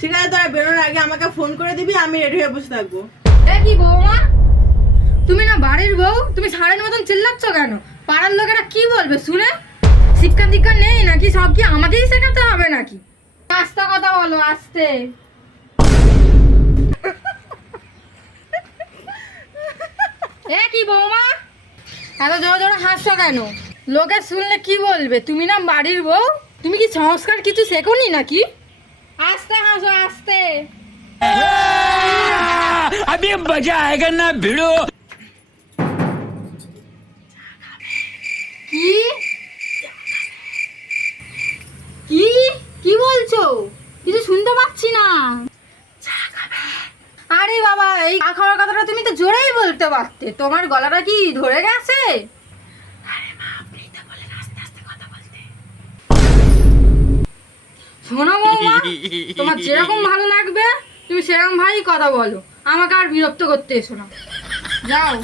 ঠিক আছে, তোরা বেরোনোর আগে আমাকে ফোন করে দিবি, আমি রেডি হয়ে বসে থাকবো। কি বৌমা, তুমি না বাড়ির বউ, তুমি সারের মতন চিল্লাচ্ছ কেন? পাড়ার লোকেরা কি বলবে শুনে? শিক্ষা দীক্ষা নেই নাকি? সব কি আমাকেই শেখাতে হবে নাকি? আস্তে কথা বলো, আস্তে। কি বৌমা, এত জোরে জোরে হাসছো কেন? লোকে শুনলে কি বলবে? তুমি না বাড়ির বউ, তুমি কি সংস্কার কিছু শেখোনি নাকি? আস্তে হাসো, আস্তে। अभी मजा आएगा ना भिड़ो। কি কি কি বলছো? কিছু শুনতে পাচ্ছি না। আরে বাবা, এই চা খাওয়ার কথাটা তুমি তো জোরেই বলতে পারতে। তোমার গলাটা কি ধরে গেছে? শোনো বৌমা, তোমার যেরকম ভালো লাগবে তুমি সেরকম ভাই কথা বলো, আমাকে আর বিরক্ত করতে এসো না, যাও।